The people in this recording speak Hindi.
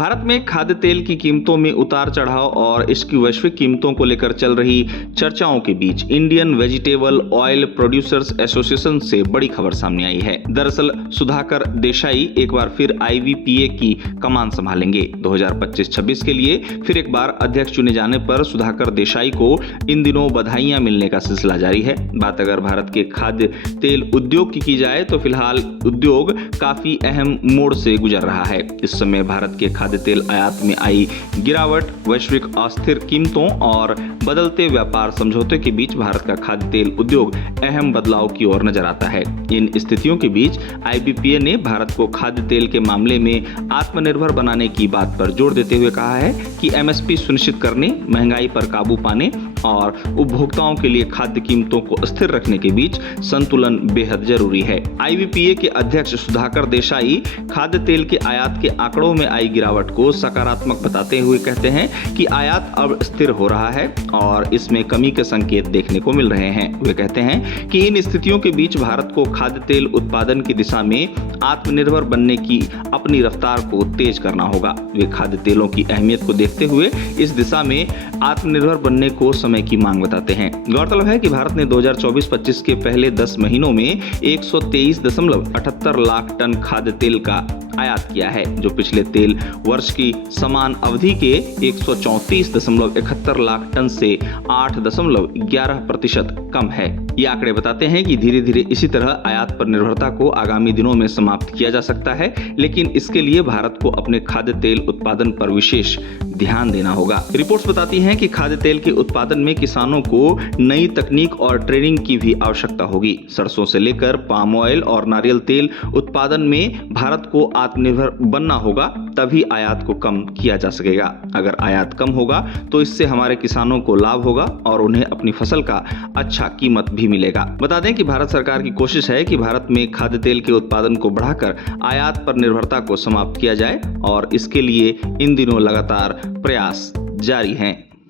भारत में खाद्य तेल की कीमतों में उतार चढ़ाव और इसकी वैश्विक कीमतों को लेकर चल रही चर्चाओं के बीच Indian vegetable oil producers association से बड़ी खबर सामने आई है। दरअसल सुधाकर देसाई एक बार फिर आईवीपीए की कमान संभालेंगे। 2025-26 के लिए फिर एक बार अध्यक्ष चुने जाने पर सुधाकर देसाई को इन दिनों बधाइयां मिलने का सिलसिला जारी है। बात अगर भारत के खाद्य तेल उद्योग की जाए तो फिलहाल उद्योग काफी अहम मोड़ से गुजर रहा है। इस समय भारत के खाद्य तेल आयात में आई गिरावट, वैश्विक अस्थिर कीमतों और बदलते व्यापार समझौते के बीच भारत का खाद्य तेल उद्योग अहम बदलाव की ओर नजर आता है। इन स्थितियों के बीच आईबीपीए ने भारत को खाद्य तेल के मामले में आत्मनिर्भर बनाने की बात पर जोर देते हुए कहा है कि एमएसपी सुनिश्चित करने, महंगाई पर काबू पाने और उपभोक्ताओं के लिए खाद्य कीमतों को स्थिर रखने के बीच संतुलन बेहद जरूरी है। आईबीपीए के अध्यक्ष सुधाकर देसाई खाद्य तेल के आयात के आंकड़ों में आई गिरावट को सकारात्मक बताते हुए कहते हैं कि आयात अब स्थिर हो रहा है और इसमें कमी के संकेत देखने को मिल रहे हैं। वे कहते हैं कि इन स्थितियों के बीच भारत को खाद्य तेल उत्पादन की दिशा में आत्मनिर्भर बनने की अपनी रफ्तार को तेज करना होगा। वे खाद्य तेलों की अहमियत को देखते हुए इस दिशा में आत्मनिर्भर बनने को समय की मांग बताते हैं। गौरतलब है कि भारत ने 2024-25 के पहले 10 महीनों में 123.78 लाख टन खाद्य तेल का आयात किया है, जो पिछले तेल वर्ष की समान अवधि के 134.71 लाख टन से 8.11% कम है। ये आंकड़े बताते हैं कि धीरे धीरे इसी तरह आयात पर निर्भरता को आगामी दिनों में समाप्त किया जा सकता है, लेकिन इसके लिए भारत को अपने खाद्य तेल उत्पादन पर विशेष ध्यान देना होगा। रिपोर्ट्स बताती हैं कि खाद्य तेल के उत्पादन में किसानों को नई तकनीक और ट्रेनिंग की भी आवश्यकता होगी। सरसों से लेकर पाम ऑयल और नारियल तेल उत्पादन में भारत को आत्मनिर्भर बनना होगा, तभी आयात को कम किया जा सकेगा। अगर आयात कम होगा तो इससे हमारे किसानों को लाभ होगा और उन्हें अपनी फसल का अच्छा कीमत भी मिलेगा। बता दें कि भारत सरकार की कोशिश है कि भारत में खाद्य तेल के उत्पादन को बढ़ाकर आयात पर निर्भरता को समाप्त किया जाए और इसके लिए इन दिनों लगातार प्रयास जारी हैं।